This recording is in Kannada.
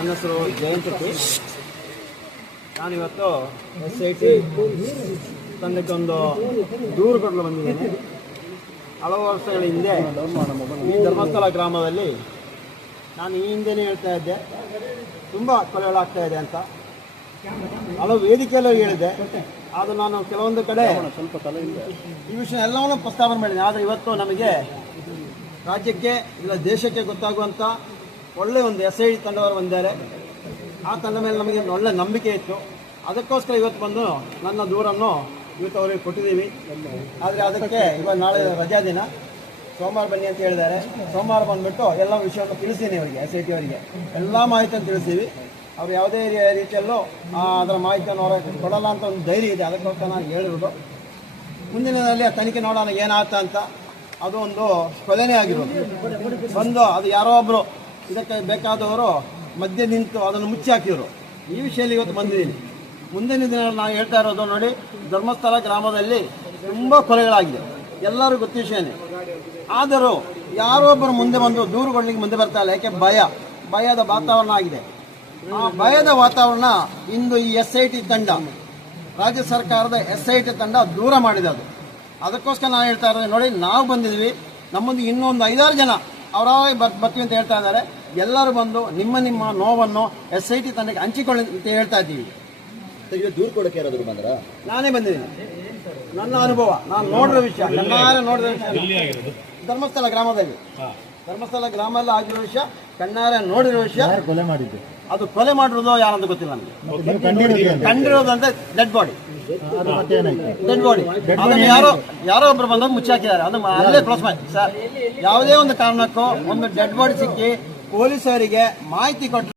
ನನ್ನ ಹೆಸರು ಜಯಂತಿ. ನಾನಿವತ್ತು SIT ತಂಡಕ್ಕೆ ಒಂದು ದೂರು ಕೊಡಲು ಬಂದಿದ್ದೇನೆ. ಹಲವು ವರ್ಷಗಳ ಹಿಂದೆ ಈ ಧರ್ಮಸ್ಥಳ ಗ್ರಾಮದಲ್ಲಿ ನಾನು ಈ ಹಿಂದೆನೇ ಹೇಳ್ತಾ ಇದ್ದೆ, ತುಂಬ ಕೊಲೆಗಳಾಗ್ತಾ ಇದೆ ಅಂತ. ಹಲವು ವೇದಿಕೆಯಲ್ಲೂ ಹೇಳಿದೆ. ಆದರೆ ನಾನು ಕೆಲವೊಂದು ಕಡೆ ಈ ವಿಷಯ ಎಲ್ಲವನ್ನೂ ಪ್ರಸ್ತಾವನೆ ಮಾಡಿದೆ. ಆದರೆ ಇವತ್ತು ನಮಗೆ ರಾಜ್ಯಕ್ಕೆ ಇಲ್ಲ ದೇಶಕ್ಕೆ ಗೊತ್ತಾಗುವಂಥ ಒಳ್ಳೆಯ ಒಂದು SIT ತಂಡವರು ಬಂದಿದ್ದಾರೆ. ಆ ತಂಡ ಮೇಲೆ ನಮಗೆ ಒಳ್ಳೆ ನಂಬಿಕೆ ಇತ್ತು. ಅದಕ್ಕೋಸ್ಕರ ಇವತ್ತು ಬಂದು ನನ್ನ ದೂರನ್ನು ಇವತ್ತು ಅವರಿಗೆ ಕೊಟ್ಟಿದ್ದೀವಿ. ಆದರೆ ಅದಕ್ಕೆ ಇವಾಗ ನಾಳೆ ರಜಾ ದಿನ, ಸೋಮವಾರ ಬನ್ನಿ ಅಂತ ಹೇಳಿದ್ದಾರೆ. ಸೋಮವಾರ ಬಂದುಬಿಟ್ಟು ಎಲ್ಲ ವಿಷಯವನ್ನು ತಿಳಿಸ್ತೀನಿ ಅವರಿಗೆ, SIT ಅವರಿಗೆ ಎಲ್ಲ ಮಾಹಿತಿಯನ್ನು ತಿಳಿಸ್ತೀವಿ. ಅವ್ರು ಯಾವುದೇ ರೀತಿಯಲ್ಲೂ ಅದರ ಮಾಹಿತಿಯನ್ನು ಹೊರಗೆ ಕೊಡಲ್ಲ ಅಂತ ಒಂದು ಧೈರ್ಯ ಇದೆ. ಅದಕ್ಕೋಸ್ಕರ ನಾನು ಹೇಳಿರೋದು. ಮುಂದಿನದಲ್ಲಿ ಆ ತನಿಖೆ ನೋಡೋಣ ಏನಾಗ್ತಾ ಅಂತ. ಅದು ಒಂದು ಕೊಲೆನೇ ಆಗಿರೋದು. ಬಂದು ಅದು ಯಾರೋ ಒಬ್ಬರು ಇದಕ್ಕೆ ಬೇಕಾದವರು ಮಧ್ಯೆ ನಿಂತು ಅದನ್ನು ಮುಚ್ಚಿ ಹಾಕಿದರು. ಈ ವಿಷಯದಲ್ಲಿ ಇವತ್ತು ಬಂದಿದ್ದೀನಿ. ಮುಂದಿನ ದಿನ ನಾನು ಹೇಳ್ತಾ ಇರೋದು ನೋಡಿ, ಧರ್ಮಸ್ಥಳ ಗ್ರಾಮದಲ್ಲಿ ತುಂಬ ಕೊಲೆಗಳಾಗಿದೆ, ಎಲ್ಲರೂ ಗೊತ್ತ ವಿಷಯನೇ. ಆದರೂ ಯಾರೋ ಒಬ್ಬರು ಮುಂದೆ ಬಂದು ದೂರು ಕೊಡಲಿಕ್ಕೆ ಮುಂದೆ ಬರ್ತಾ ಇಲ್ಲ. ಯಾಕೆ? ಭಯದ ವಾತಾವರಣ ಆಗಿದೆ. ಆ ಭಯದ ವಾತಾವರಣ ಇಂದು ಈ SIT ತಂಡ, ರಾಜ್ಯ ಸರ್ಕಾರದ SIT ತಂಡ ದೂರ ಮಾಡಿದೆ. ಅದಕ್ಕೋಸ್ಕರ ನಾನು ಹೇಳ್ತಾ ಇರೋದು ನೋಡಿ, ನಾವು ಬಂದಿದ್ವಿ, ನಮ್ಮೊಂದು ಇನ್ನೊಂದು 5-6 ಜನ ಅವರಾಗಿ ಬರ್ತೀವಿ ಅಂತ ಹೇಳ್ತಾ ಇದ್ದಾರೆ. ಎಲ್ಲರೂ ಬಂದು ನಿಮ್ಮ ನೋವನ್ನು SIT ತಂಡಕ್ಕೆ ಹಂಚಿಕೊಳ್ಳಿ ಅಂತ ಹೇಳ್ತಾ ಇದ್ದೀವಿ. ದೂರು ಕೊಡಕ್ಕೆ ಯಾರಾದರೂ ಬಂದ್ರ? ನಾನೇ ಬಂದಿದ್ದೀನಿ. ನನ್ನ ಅನುಭವ, ನಾನು ನೋಡಿರೋ ವಿಷಯ, ಕಣ್ಣಾರೆ ನೋಡಿರೋ ವಿಷಯ. ಧರ್ಮಸ್ಥಳ ಗ್ರಾಮದಲ್ಲಿ ಆಗಿರೋ ವಿಷಯ, ಕಣ್ಣಾರೆ ನೋಡಿರೋ ವಿಷಯ. ಕೊಲೆ ಮಾಡಿದ್ದು ಅದು ಕೊಲೆ ಮಾಡಿರೋದು ಯಾರಂತ ಗೊತ್ತಿಲ್ಲ ನನಗೆ. ಕಂಡಿರೋದಂತೆ ಡೆಡ್ ಬಾಡಿ. ಅದನ್ನು ಯಾರೋ ಒಬ್ರು ಬಂದಾಗ ಮುಚ್ಚಿ ಹಾಕಿದ್ದಾರೆ. ಅದು ಅಲ್ಲೇ ಕ್ಲೋಸ್ ಮಾಡಿ ಸರ್. ಯಾವುದೇ ಒಂದು ಕಾರಣಕ್ಕೂ ಒಂದು ಡೆಡ್ ಬಾಡಿ ಸಿಕ್ಕಿ ಪೊಲೀಸರಿಗೆ ಮಾಹಿತಿ ಕೊಟ್ಟು